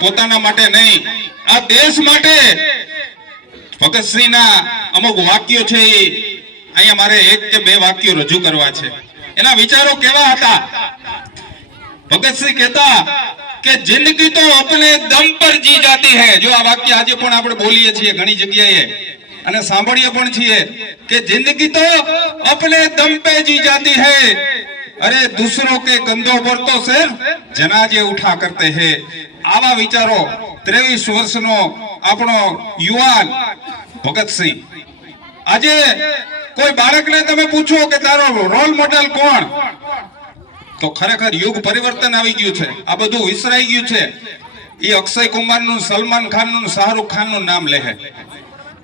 પોતાના માટે નહીં, આ દેશ માટે ભગતસિંહના અમુક વાક્યો છે એ અહીંયા મારે એક કે બે વાક્યો રજૂ કરવા છે। એના વિચારો કેવા હતા? ભગતસિંહ કહેતા કે જિંદગી તો અપને દમ પર જી જાતી હૈ। જો આ વાક્ય આજે પણ આપણે બોલીએ છીએ ઘણી જગ્યાએ અને સાંભળીએ પણ છીએ કે જિંદગી તો અપને દમ पे जी जाती है, अरे दूसरों के कंधों पर तो सिर्फ जनाजे उठा करते हैं। आवा विचारो 23 वर्षनो આપણો યુવાન ભગતસિંહ। આજે કોઈ બાળકને તમે પૂછો કે તારો રોલ મોડેલ કોણ, તો ખરેખર યુગ પરિવર્તન આવી ગયું છે, આ બધું વિસરાઈ ગયું છે। એ અક્ષય કુમારનું, સલમાન ખાનનું, શાહરુખ ખાનનું નામ લે છે,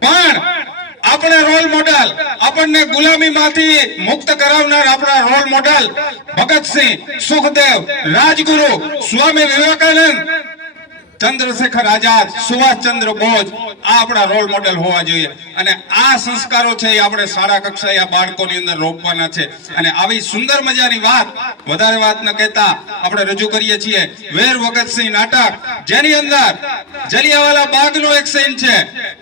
પણ આપણે રોલ મોડેલ, આપણને ગુલામીમાંથી મુક્ત કરાવનાર આપણા રોલ મોડેલ ભગતસિંહ, સુખદેવ, રાજગુરુ, સ્વામી વિવેકાનંદ, ચંદ્રશેખર આઝાદ, સુભાષચંદ્ર બોઝ આ આપણા રોલ મોડેલ હોવા જોઈએ। અને આ સંસ્કારો છે એ આપણે શાળા કક્ષાએ આ બાળકોની અંદર રોપવાના છે। અને આવી સુંદર મજાની વાત, વધારે વાત ન કહેતા આપણે રજૂ કરીએ છીએ વીર ભગતસિંહ નાટક, જેની અંદર જલિયાવાલા બાગનો એક સીન છે।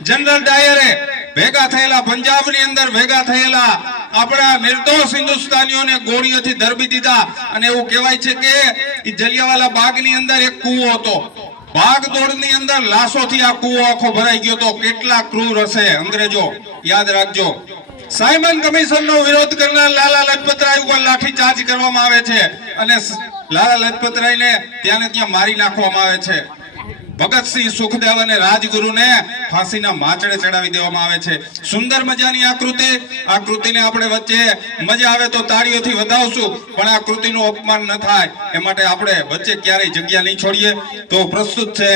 જનરલ ડાયરે ભેગા થયેલા, પંજાબની અંદર ભેગા થયેલા આપણા નિર્દોષ હિન્દુસ્તાનીઓને ગોળીઓથી ધરબી દીધા। અને એવું કહેવાય છે કે જલિયાવાલા બાગની અંદર એક કૂવો હતો, ભાગદોડની અંદર લાશોથી આ કૂવો આખો ભરાઈ ગયો તો કેટલા ક્રૂર હશે અંગ્રેજો, યાદ રાખજો। સાયમન કમિશનનો વિરોધ કરનાર લાલા લજપતરાય ઉપર લાઠીચાર્જ કરવામાં આવે છે અને લાલા લજપતરાયને ત્યાં મારી નાખવામાં આવે છે। ભગતસિંહ, સુખદેવ અને રાજગુરુને ફાંસીના માંચડે ચડાવી દેવામાં આવે છે। સુંદર મજાની આ કૃતિને આપણે વચ્ચે મજા આવે તો તાળીઓથી વધાવશું, પણ આ કૃતિનું અપમાન ન થાય એ માટે આપણે વચ્ચે ક્યારેય જગ્યા નહીં છોડીએ। તો પ્રસ્તુત છે